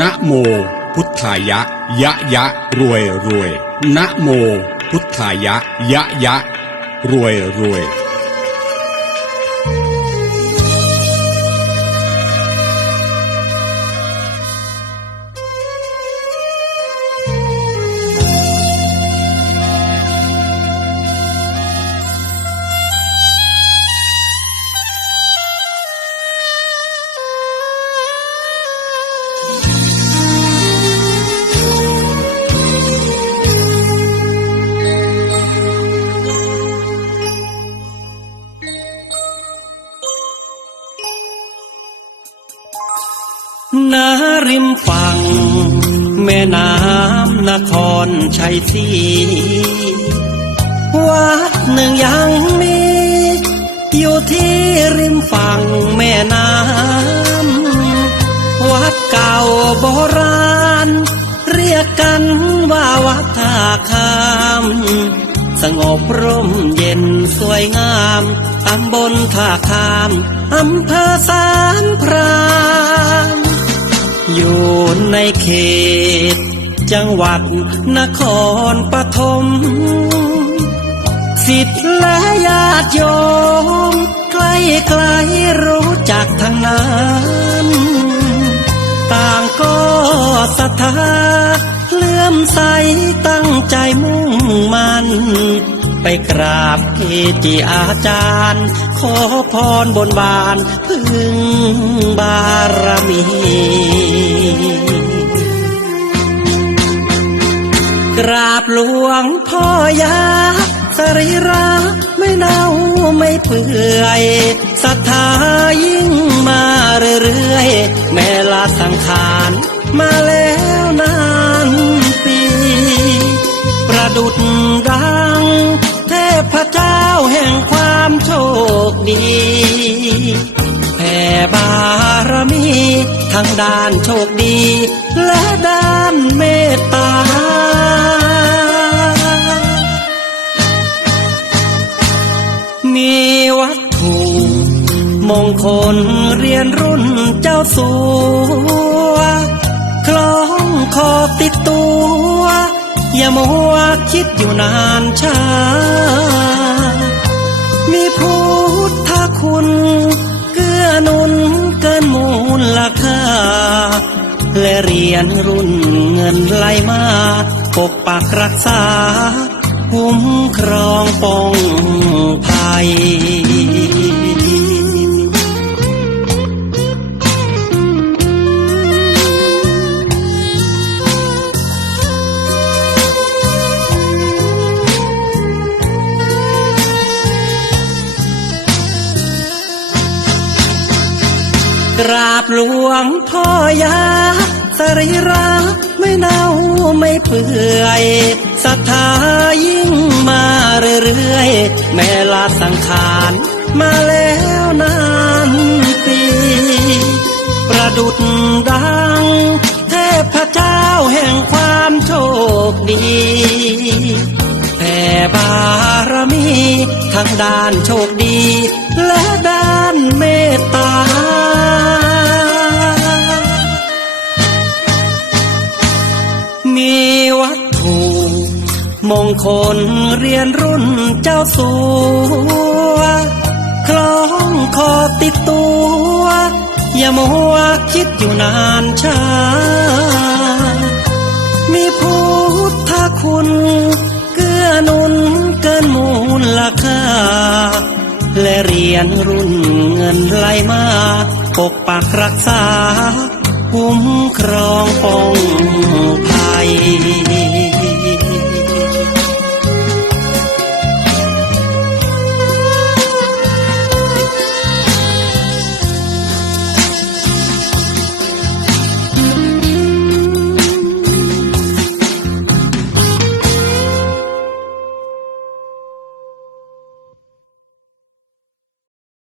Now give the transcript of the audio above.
นะโม พุทธายะ ยะยะ รวยรวยนะโม พุทธายะ ยะยะ รวยรวย ณริมฝั่ง แม่น้ำนครชัยศรีวัดหนึ่งยังมี อยู่ที่ริมฝั่งแม่น้ำวัดเก่าโบราณ เรียกกันว่าวัดท่าคำสงบร่มเย็นสวยงามตำบลท่าคามอำเภอสามพราม อยู่ในเขต จังหวัดนครปฐมสิทธิ์และญาติโยมใกล้ไกลๆรู้จักทั้งนั้นต่างก็ศรัทธาเลื่อมใสตั้งใจมุ่งมัน ไปกราบเกจิอาจารย์ ขอพรบนบานพึ่งบาร หลวงพ่อยาสรีระไม่เน่าไม่เปื่อยศรัทธายิ่งมาเรื่อยๆ แม่ลาสังขารมาแล้วนานปี ประดุดดัง เทพเจ้าแห่งความโชคดีแผ่บารมีทั้งด้านโชคดี และด้านเมตตา คลเรียนรุ่นเจ้าสัวคล้องคอติดตัว อย่ามัวคิดอยู่นานช้า มีพุทธคุณเกื้อหนุนเกินมูลค่าและเรียญรุ่นเงินไหลมา ปกปักรักษา คุ้มครองป้องภัย กราบหลวงพ่อยาสรีระไม่เน่าไม่เปื่อยศรัทธายิ่งมาเรื่อยๆ แม่ลาสังขารมาแล้วนานปีประดุดดัง เทพเจ้าแห่งความโชคดีแผ่บารมีทั้งด้านโชคดีและด้านเมตตา มีวัตถุ มงคลเรียนรุ่นเจ้าสัวคล้องคอติดตัว อย่ามัวคิดอยู่นานช้า มีพุทธคุณเกื้อนุนเกินมูลค่าและเรียญรุ่นเงินไหลมาปกปักรักษาคุ้มครอง